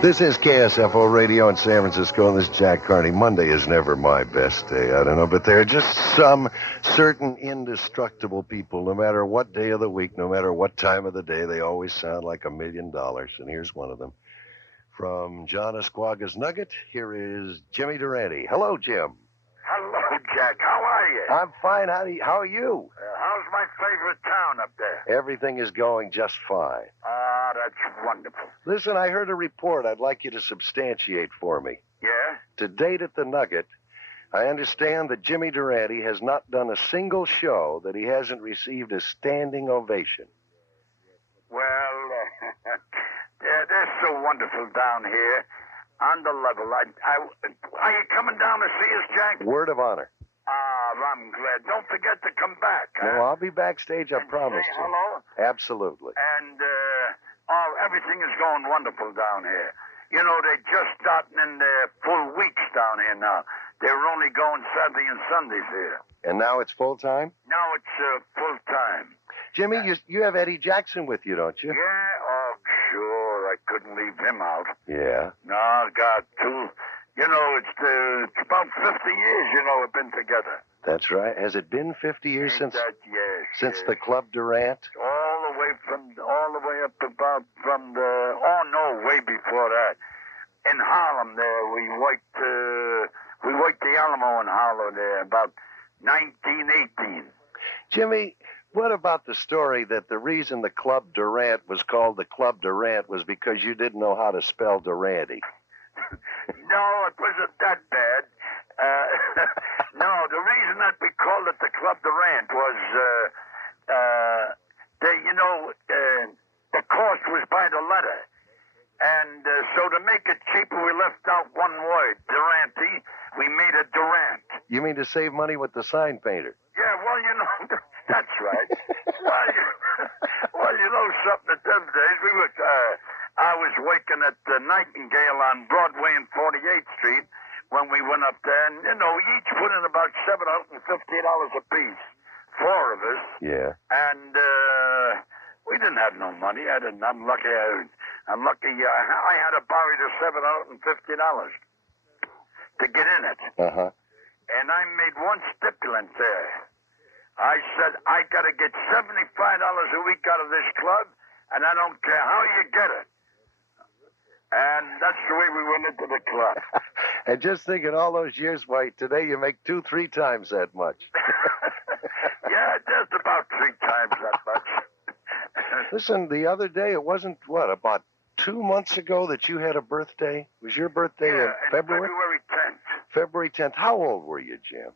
This is KSFO Radio in San Francisco, and this is Jack Carney. Monday is never my best day, I don't know, but there are just some certain indestructible people, no matter what day of the week, no matter what time of the day, they always sound like $1 million, and here's one of them. From John Esquaga's Nugget, here is Jimmy Durante. Hello, Jim. Hello, Jack. How are you? I'm fine. How are you? How's my favorite town up there? Everything is going just fine. Ah, that's wonderful. Listen, I heard a report I'd like you to substantiate for me. Yeah? To date at the Nugget, I understand that Jimmy Durante has not done a single show that he hasn't received a standing ovation. Well, they're so wonderful down here on the level. Are you coming down to see us, Jack? Word of honor. I'm glad. Don't forget to come back. No, I'll be backstage, I promise say you. hello? Absolutely. And, everything is going wonderful down here. You know, they're just starting in their full weeks down here now. They were only going Saturday and Sundays here. And now it's full time? Now it's full time. Jimmy, you have Eddie Jackson with you, don't you? Yeah? Oh, sure. I couldn't leave him out. Yeah. No, God, too. You know, it's about 50 years, we've been together. That's right. Has it been 50 years Ain't since that, yes, since yes. the Club Durante? All the way up about from the, way before that. In Harlem there, we worked the Alamo in Harlem there about 1918. Jimmy, what about the story that the reason the Club Durante was called the Club Durante was because you didn't know how to spell Durante? No, it wasn't that bad. No, the reason that we called it the Club Durante was, the cost was by the letter. And so to make it cheaper, we left out one word, Durante. We made it Durant. You mean to save money with the sign painter? Yeah, well, that's right. well, something at them days, I was working at the Nightingale on Broadway and 48th Street when we went up there, and, we each put in about $750 apiece, four of us. Yeah. And we didn't have no money. I'm lucky. I had to borrow the $750 to get in it. Uh-huh. And I made one stipulant there. I said, I got to get $75 a week out of this club, and I don't care how you get it. And that's the way we went into the club. And just thinking all those years, why, today you make 2-3 times that much. Yeah, just about 3 times that much. Listen, the other day, it wasn't, about 2 months ago that you had a birthday? Was your birthday in February? February 10th. February 10th. How old were you, Jim?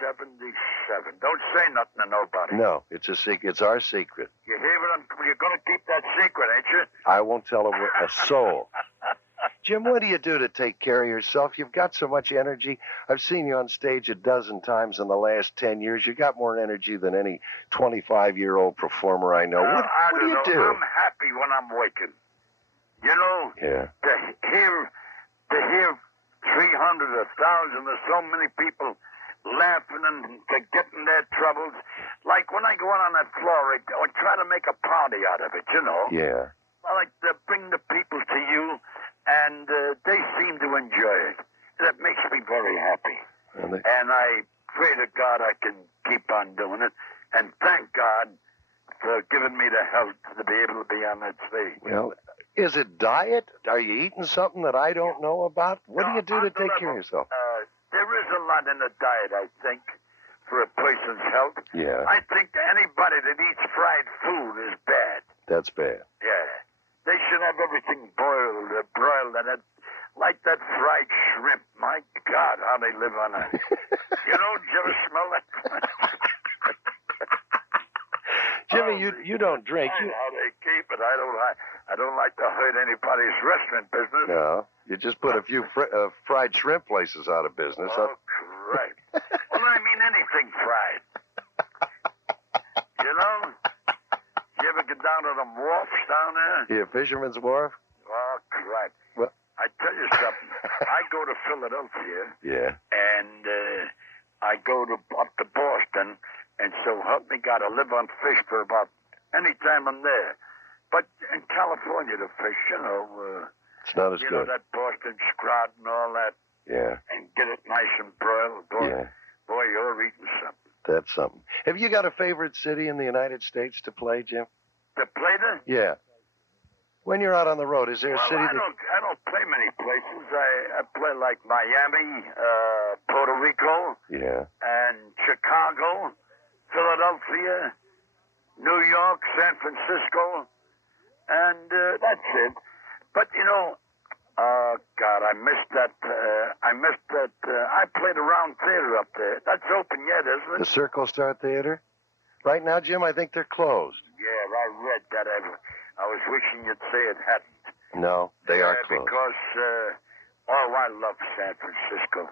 77. Don't say nothing to nobody. No, it's a secret. It's our secret. You hear what you're going to keep that secret, ain't you? I won't tell a soul. Jim, what do you do to take care of yourself? You've got so much energy. I've seen you on stage a dozen times in the last 10 years. You got more energy than any 25-year-old performer I know. What do you do? I'm happy when I'm waking. Yeah. To hear 300, 1,000, there's so many people laughing and forgetting their troubles. Like when I go out on that floor, I try to make a party out of it, Yeah. I like to bring the people to you, and they seem to enjoy it. That makes me very happy. And I pray to God I can keep on doing it. And thank God for giving me the health to be able to be on that stage. Well, is it diet? Are you eating something that I don't know about? What do you do to take care of yourself? There is a lot in the diet, I think, for a person's health. Yeah. I think anybody that eats fried food is bad. That's bad. Yeah. They should have everything broiled, and it, like that fried shrimp. My God, how they live on that. Did you ever smell that? Jimmy, you don't drink. How they keep it. I don't like to hurt anybody's restaurant business. No, you just put a few fried shrimp places out of business. Oh, correct. Well, I mean anything fried. You ever get down to the wharfs down there? Yeah, Fisherman's Wharf? Oh, correct. Well, I tell you something. I go to Philadelphia. Yeah. And I go up to Boston. And so help me God, I live on fish for about any time I'm there. But in California, the fish, It's not as You good. know, that Boston scrod and all that. Yeah. And get it nice and broiled. Boy, Yeah. boy, you're eating something. That's something. Have you got a favorite city in the United States to play, Jim? To play there? Yeah. When you're out on the road, is there a city I don't play many places. I play like Miami, Puerto Rico, Yeah. and Chicago, Philadelphia, New York, San Francisco, and that's it. But you know, God, I missed that. I played a round theater up there. That's open yet, isn't it? The Circle Star Theater? Right now, Jim, I think they're closed. Yeah, I read that. I was wishing you'd say it hadn't. No, they are closed. Because, I love San Francisco.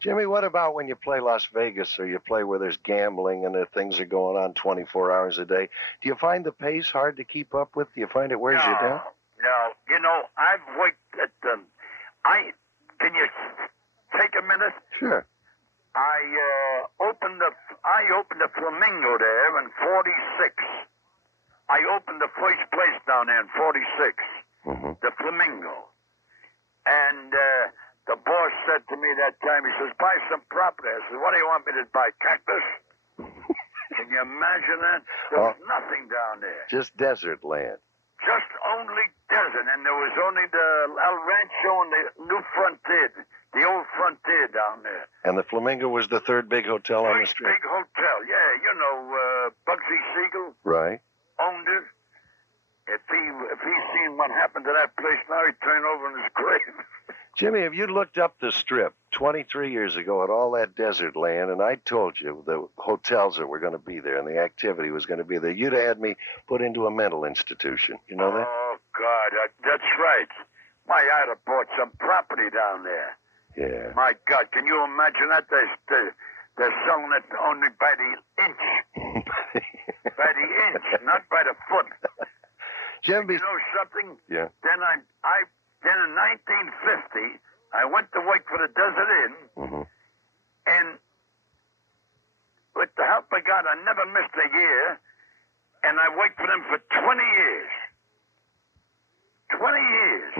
Jimmy, what about when you play Las Vegas or you play where there's gambling and things are going on 24 hours a day? Do you find the pace hard to keep up with? Do you find it wears you down? No. You know, I've worked at can you take a minute? Sure. I opened the Flamingo there in 46. I opened the first place down there in 46, the Flamingo. And the boss said to me that time, he says, buy some property. I said, what do you want me to buy, cactus? Can you imagine that? There was nothing down there. Just desert land. Just only desert. And there was only the El Rancho and the New Frontier, the old Frontier down there. And the Flamingo was the third big hotel on the First street. big hotel, yeah. You know, Bugsy Siegel Right. owned it. If he seen what happened to that place now, he'd turn over in his grave. Jimmy, have you looked up the Strip 23 years ago at all that desert land, and I told you the hotels that were going to be there and the activity was going to be there, you'd have had me put into a mental institution. You know that? Oh, God, that's right. I'd have bought some property down there. Yeah. My God, can you imagine that? They're selling it only by the inch. By the inch, not by the foot. Jim, You know something? Yeah. Then then in 1950, I went to work for the Desert Inn, and with the help of God, I never missed a year, and I worked for them for 20 years. 20 years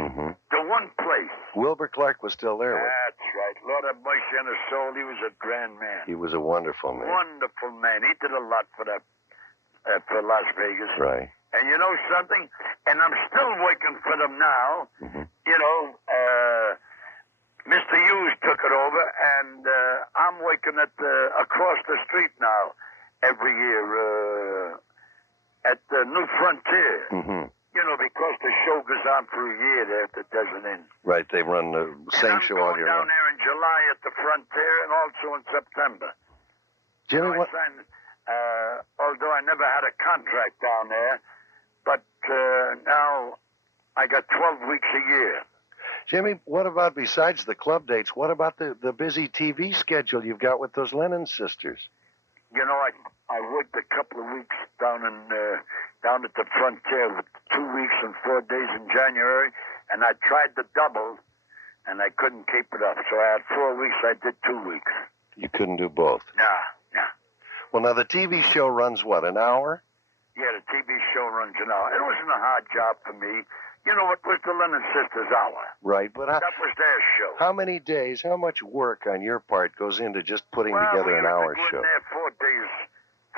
to one place. Wilbur Clark was still there. That's right. Lord have mercy on his soul. He was a grand man. He was a wonderful man. Wonderful man. He did a lot for that, for Las Vegas. Right. And you know something? And I'm still working for them now. You know, Mr. Hughes took it over, and I'm working at across the street now every year at the New Frontier. You know, because the show goes on for a year there at the Desert Inn. Right, they run the same And show all I'm year going long. down there in July at the Frontier and also in September. Jimmy, So I what? signed, although I never had a contract down there, but now I got 12 weeks a year. Jimmy, what about, besides the club dates, what about the busy TV schedule you've got with those Lennon sisters? You know, I worked a couple of weeks down at the Frontier with 2 weeks and 4 days in January, and I tried to double, and I couldn't keep it up. So I had 4 weeks. I did 2 weeks. You couldn't do both. Nah. Well, now the TV show runs what, an hour? Yeah, the TV show runs an hour. It wasn't a hard job for me. You know, it was the Lennon Sisters hour. Right, but That was their show. how many days, how much work on your part goes into just putting together an hour we used to show? go in there 4 days.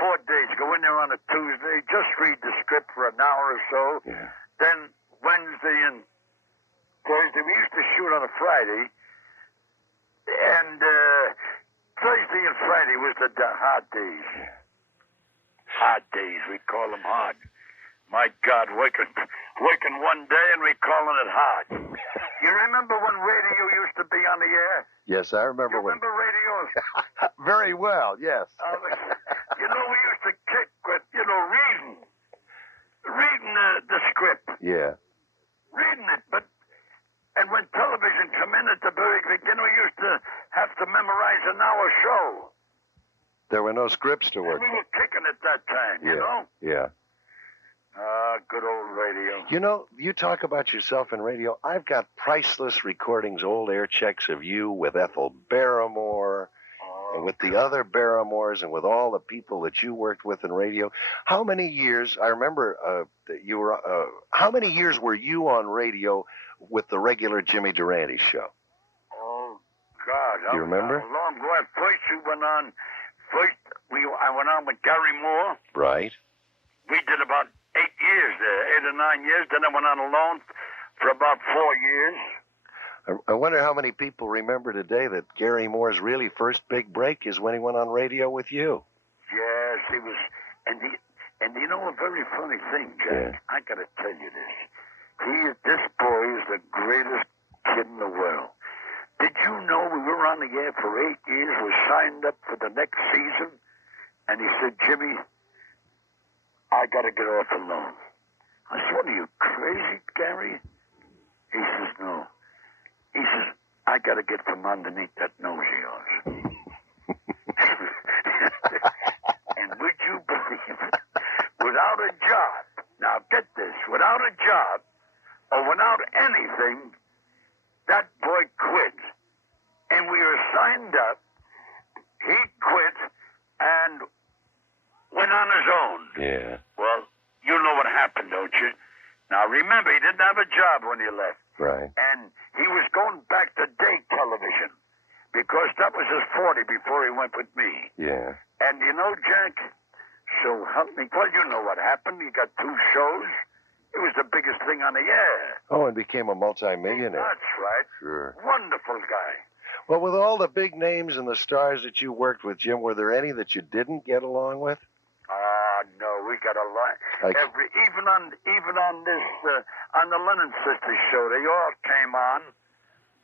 4 days. Go in there on a Tuesday, just read the script for an hour or so. Yeah. Then Wednesday and Thursday, we used to shoot on a Friday. And Thursday and Friday was the hard days. Hard days, we call them hard. My God, working 1 day and we calling it hard. You remember when radio used to be on the air? Yes, I remember You remember radio? Very well, yes. You know, we used to kick with, reading the script, Yeah. reading it. And when television come in at the very beginning, we used to have to memorize an hour show. There were no scripts to And work. we were kicking at that time, you know? Yeah. Good old radio. You know, you talk about yourself in radio. I've got priceless recordings, old air checks of you with Ethel Barrymore and with the other Barrymores and with all the people that you worked with in radio. How many years, I remember that you were, how many years were you on radio with the regular Jimmy Durante show? Oh, God. Do you remember? Long ago. I went on with Gary Moore. Right. We did about 8 years there, 8 or 9 years. Then I went on alone for about 4 years. I wonder how many people remember today that Gary Moore's really first big break is when he went on radio with you. Yes, he was. And you know a very funny thing, Jack? Yeah. I got to tell you this. This boy is the greatest kid in the world. Did you know we were on the air for 8 years, we signed up for the next season? And he said, Jimmy, I got to get off alone. I said, what are you, crazy, Gary? He says, no. He says, I got to get from underneath that nose of yours. And would you believe it? Without a job, now get this, without a job or without anything, that boy quit. And we were signed up. He quit and went on his own. Yeah. Well, you know what happened, don't you? Now, remember, he didn't have a job when he left. Right. And he was going back to day television because that was his 40 before he went with me. Yeah. And you know, Jack, so help me. Well, you know what happened. He got 2 shows. It was the biggest thing on the air. Oh, and became a multimillionaire. That's right. Sure. Wonderful guy. Well, with all the big names and the stars that you worked with, Jim, were there any that you didn't get along with? No, we got a lot. Like, Even on this on the Lennon Sisters show, they all came on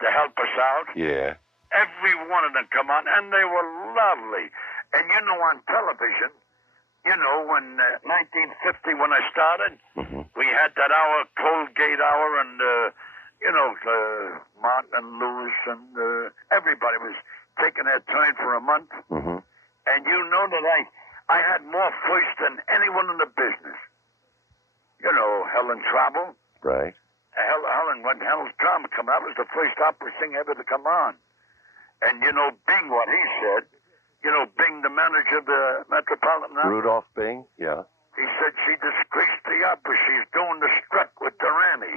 to help us out. yeah. Every one of them come on, and they were lovely. And you know, on television, you know, when 1950 when I started, we had that hour, Colgate hour, and you know, Martin and Lewis, and everybody was taking their turn for a month. And you know that I had more first than anyone in the business. You know, Helen Travel. Right. Helen, when Helen's drama come out, was the first opera singer ever to come on. And you know, Bing, what he said, you know, Bing, the manager of the Metropolitan Opera. Rudolph Bing, yeah. He said she disgraced the opera. She's doing the strut with Durante.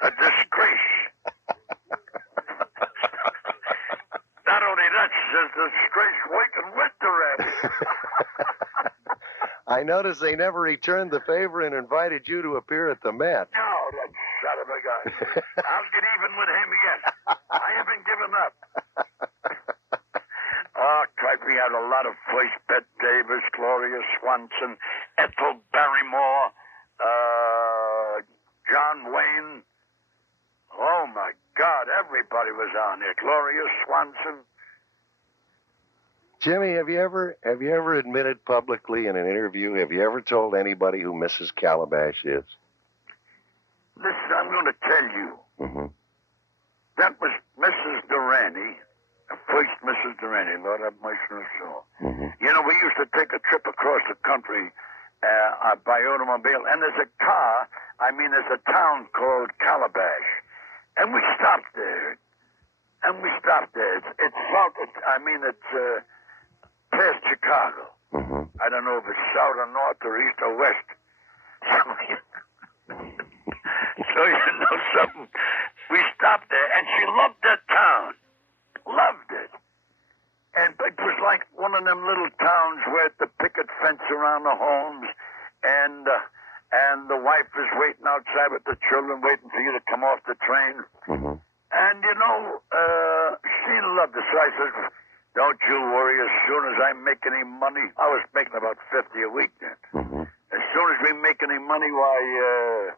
A disgrace. Not only that, she says disgrace working with Durante. I noticed they never returned the favor and invited you to appear at the Met. No, that son of a gun. I'll get even with him yet. I haven't given up. Oh, Christ, we had a lot of voice. Bette Davis, Gloria Swanson, Ethel Barrymore, John Wayne. Oh, my God, everybody was on there. Gloria Swanson. Jimmy, have you ever admitted publicly in an interview, have you ever told anybody who Mrs. Calabash is? Listen, I'm going to tell you. That was Mrs. Durante, the first Mrs. Durante, Lord have mercy on her soul. You know, we used to take a trip across the country by automobile, and there's a town called Calabash, and we stopped there. It's south, it's past Chicago. I don't know if it's south or north or east or west. So you know something. We stopped there, and she loved that town. Loved it. And it was like one of them little towns where the picket fence around the homes, and the wife is waiting outside with the children, waiting for you to come off the train. And, you know, she loved it. So I said, don't you worry, as soon as I make any money, I was making about 50 a week then. As soon as we make any money, why,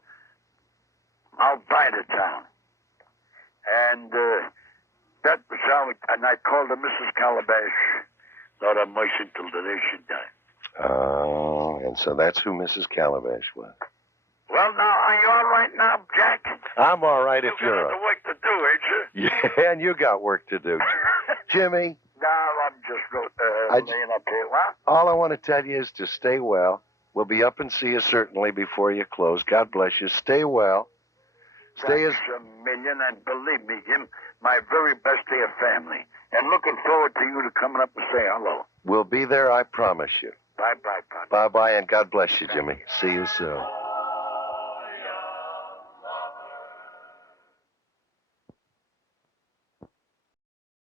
I'll buy the town. And that was how, and I called her Mrs. Calabash. Lord have mercy till the day she died. Oh, and so that's who Mrs. Calabash was. Well, now, are you all right now, Jack? I'm all right if you're... You got work to do, ain't you? Yeah, and you got work to do. Jimmy? No, I'm just laying up here. What? All I want to tell you is to stay well. We'll be up and see you certainly before you close. God bless you. Stay well. Thanks a million, and believe me, Jim, my very best to your family. And looking forward to you to coming up and say hello. We'll be there, I promise you. Bye-bye, partner. Bye-bye, and God bless you, Jimmy. See you soon.